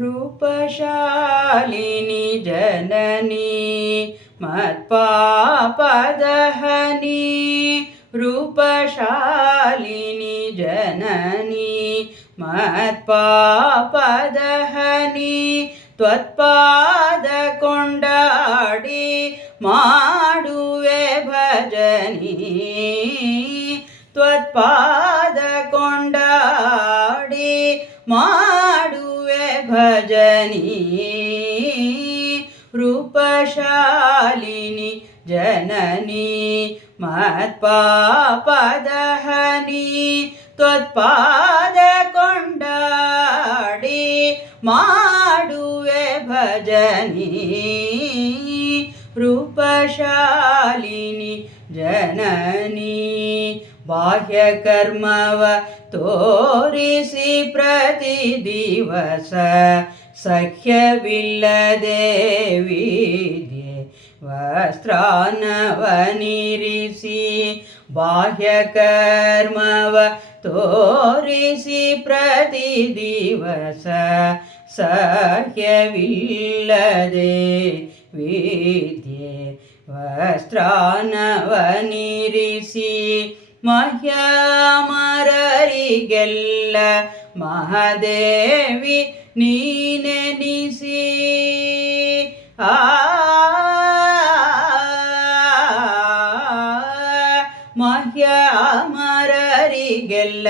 रूपशालिनी जननी मत्पापदहनी रूपशालिनी जननी मत्पापदहनी त्वत्पादकोण्डाडि माडुवे भजनी त्वत्पा भजनी रूपशालिनी जननी मत्पापदहनी त्वत्पादकोण्डाडि माडुवे भजनी रूपशालिनी जननी ಬಾಹ್ಯಕರ್ಮವ ತೋರಿಸಿ ಪ್ರತಿ ದಿವಸ ಸಖ್ಯವಿಲ್ಲದೆ ವಿದ್ಯೆ ವಸ್ತ್ರಾನವನಿರಿಸಿ ಬಾಹ್ಯಕರ್ಮವ ತೋರಿಸಿ ಪ್ರತಿ ದಿವಸ ಸಹ್ಯವಿಲ್ಲದೆ ವಿದ್ಯೆ ವಸ್ತ್ರಾನವನಿರಿಸಿ ಮಹ್ಯಮರರಿಗೆಲ್ಲ ಮಹಾದೇವಿ ನೀನೆನಿಸಿ ಆ ಮಹ್ಯ ಅಮರರಿಗೆಲ್ಲ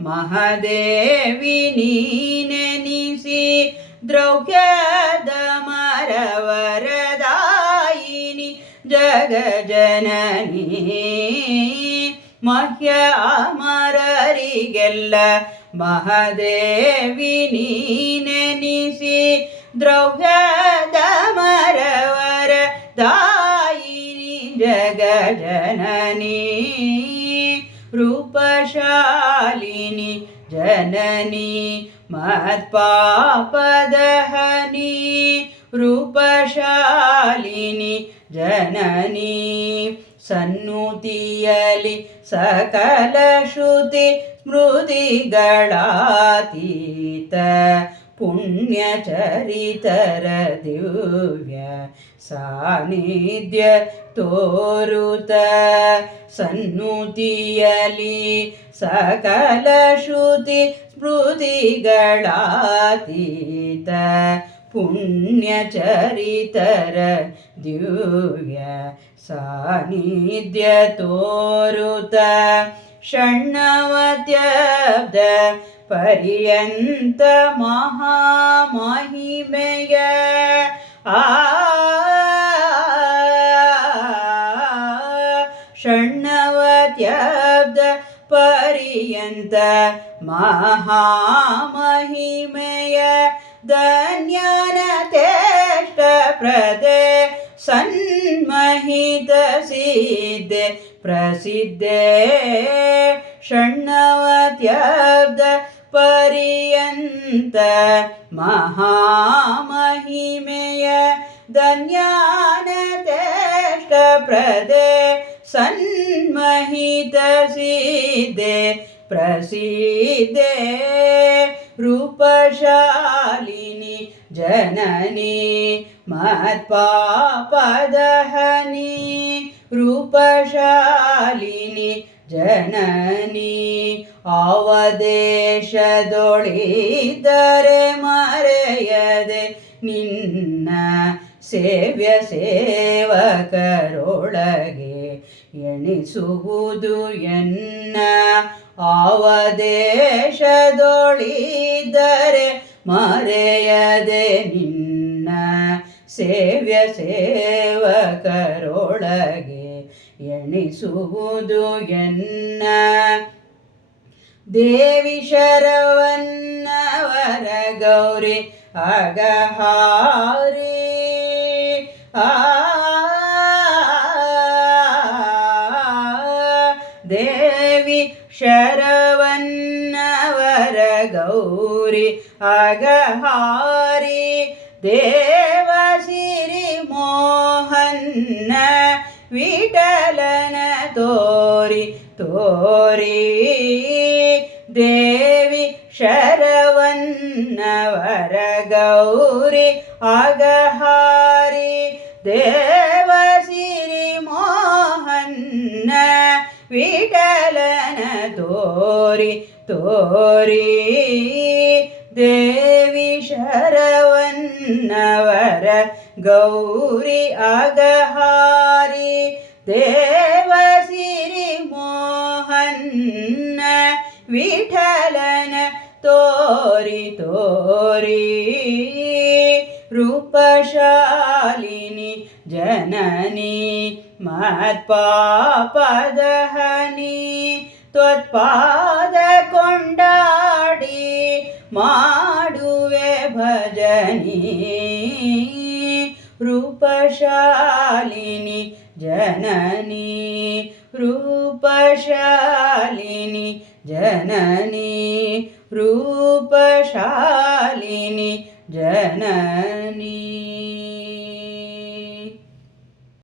ಮಹಾದೇವಿ ನೀನೆನಿಸಿ ದ್ರೌಕ್ಯದ ಮರವರದಾಯಿನಿ ಜಗಜನನಿ ಮಹ್ಯ ಅಮರರಿಗೆಲ್ಲ ಮಹಾದೇವಿ ನೀನೆನಿಸಿ ದ್ರೌಹ್ಯದ ಮರವರ ದಾಯಿನಿ ಜಗಜನನಿ. ರೂಪಶಾಲಿನಿ ಜನನಿ ಮತ್ಪಾಪದಹನಿ ರೂಪಶಾಲಿನಿ ಜನನಿ. ಸನ್ನುತಿಯಲಿ ಸಕಲ ಶ್ರುತಿ ಸ್ಮೃತಿಗಳಾತೀತ. ಪುಣ್ಯ ಚರಿತರ ದಿವ್ಯ ಸಾನಿಧ್ಯ ತೋರುತ. ಸನ್ನುತಿಯಲಿ ಸಕಲ ಶ್ರುತಿ ಸ್ಮೃತಿಗಳಾತೀತ. ಪುಣ್ಯ ಚರಿತರ ದಿವ್ಯ ಸಾನ್ನಿಧ್ಯ ತೋರುತ ಷಣ್ಣವತ್ಯಬ್ದ ಪರ್ಯಂತ ಮಹಾಮಹಿಮೆಯ ಆ ಷಣ್ಣವತ್ಯಬ್ದ ಪರ್ಯಂತ ಮಹಾಮಹಿಮೆಯ ಧನ್ಯನ हितसिद्धे प्रसिद्धे षण्णवत्यब्द पर्यन्त महामहिमेय धन्यानतेष्टप्रदे सन्महितसिद्धे प्रसीदे रूपशालिनि ಜನನಿ ಮತ್ಪಾಪದಹನಿ ರೂಪಶಾಲಿನಿ ಜನನಿ ಆವದೇಶದೊಳಿದರೆ ಮರೆಯದೆ ನಿನ್ನ ಸೇವ್ಯ ಸೇವಕರೊಳಗೆ ಎಣಿಸುವುದು ಎನ್ನ ಆವದೇಶದೊಳಿದರೆ ಮರೆಯದೆ ನಿನ್ನ ಸೇವ್ಯ ಸೇವಕರೊಳಗೆ ಎಣಿಸುವುದು ಎನ್ನ. ದೇವಿ ಶರವನ್ನವರ ಗೌರಿ ಅಗಹಾರಿ. ಆ ದೇವಿ ಶರವನ್ನವರ अगहारिवासिरि देवशिरिमोहन्न विटलन तोरि तोरि। देवि शरवन्नवरगौरि अगहारि। देव ವಿಠಲನ ತೋರಿ ತೋರಿ. ದೇವಿ ಶರವನ್ನವರ ಗೌರಿ ಅಗಹಾರಿ. ದೇವ ಸಿರಿ ಮೋಹನ್ನ ವಿಠಲನ ತೋರಿ ತೋರಿ. ರೂಪಶಾಲಿನಿ ಜನನಿ ಮತ್ಪಾಪದಹನಿ ತ್ವತ್ಪಾದ ಕೊಂಡಾಡಿ ಮಾಡುವೆ ಭಜನಿ ರೂಪಶಾಲಿನಿ ಜನನಿ ರೂಪಶಾಲಿನಿ ಜನನಿ ರೂಪಶಾಲಿನಿ जननी